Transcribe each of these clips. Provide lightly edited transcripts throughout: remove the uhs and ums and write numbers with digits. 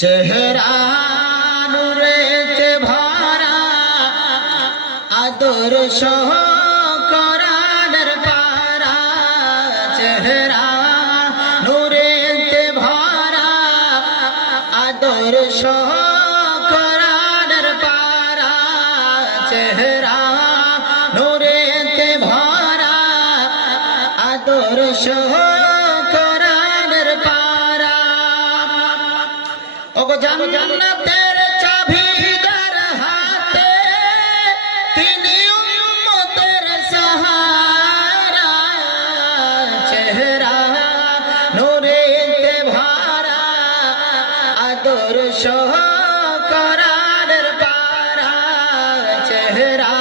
চেহারা নূরেতে ভরা আদর্শ কোরআনের পারা চেহারা নূরেতে ভরা আদর্শ কোরআনের পারা চেহারা নূরেতে ভরা আদর্শ কোরআনের পারা ওগো জান্নাতের চাবি যার হাতে তিনি উম্মতের সাহারা চেহারা নূরেতে ভরা আদর্শ কোরআনের পারা চেহারা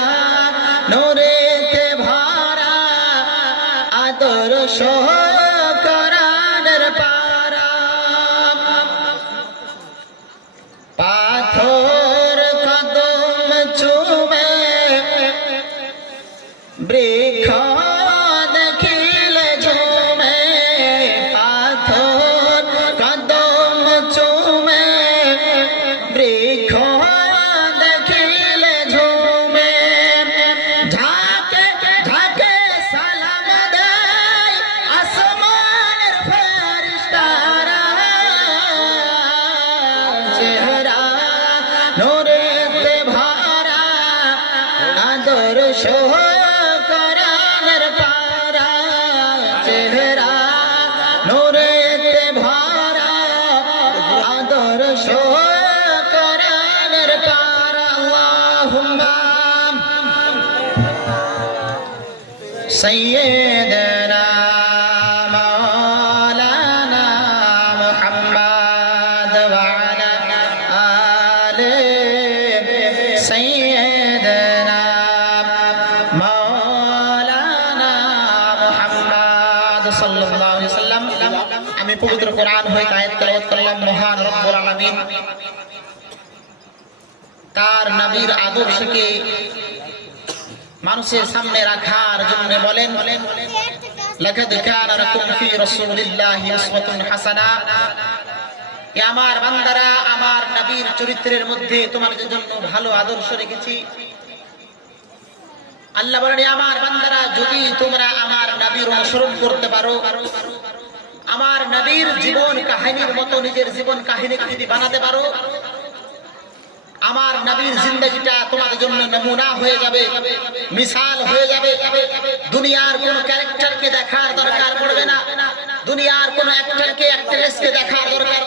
নূরেতে ভরা আদর্শ কোরআনের পারা পাথর কদম চুমে বৃক্ষ দেখিলে ঝুমে পাথর কদম চুমে বৃক্ষ দেখিলে ঝুমে ঝাঁকে ঝাঁকে সালাম দেয় আসমানের ফেরেশতারা চেহারা নূরেতে ভরা আদর্শ কোরআনের পারা চেহারা নূরেতে ভরা আদর্শ কোরআনের পারা আল্লাহুম্মা সাইয়্যিদানা মাওলানা মুহাম্মদ ওয়া আলা আলি সাইয়্যিদানা মাওলানা মুহাম্মদ সাল্লাল্লাহু আলাইহি ওয়াসাল্লাম। আমি পবিত্র কোরআন হইতে আয়াত তেলাওয়াত করলাম। মহান রব্বুল আলামিন তার নবীর আদর্শকে মানুষের সামনে রাখার জন্য বলেন লাকাদ কানা লাকুম ফি রাসূলিল্লাহি উসওয়াতুন হাসানা। এ আমার বান্দারা, আমার নবীর চরিত্রের মধ্যে তোমাদের জন্য ভালো আদর্শ রেখেছি। আল্লাহ বলেন, আমার বান্দারা, যদি তোমরা আমার নবীর অনুসরণ করতে পারো, আমার নবীর জীবন কাহিনীর মতো নিজের জীবন কাহিনী যদি বানাতে পারো, আমার নবীর জিন্দেগিটা তোমাদের জন্য নমুনা হয়ে যাবে, মিসাল হয়ে যাবে। দুনিয়ার কোন ক্যারেক্টারকে দেখার দরকার পড়বে না, দুনিয়ার কোন অ্যাক্টরকে অ্যাক্ট্রেসকে দেখার দরকার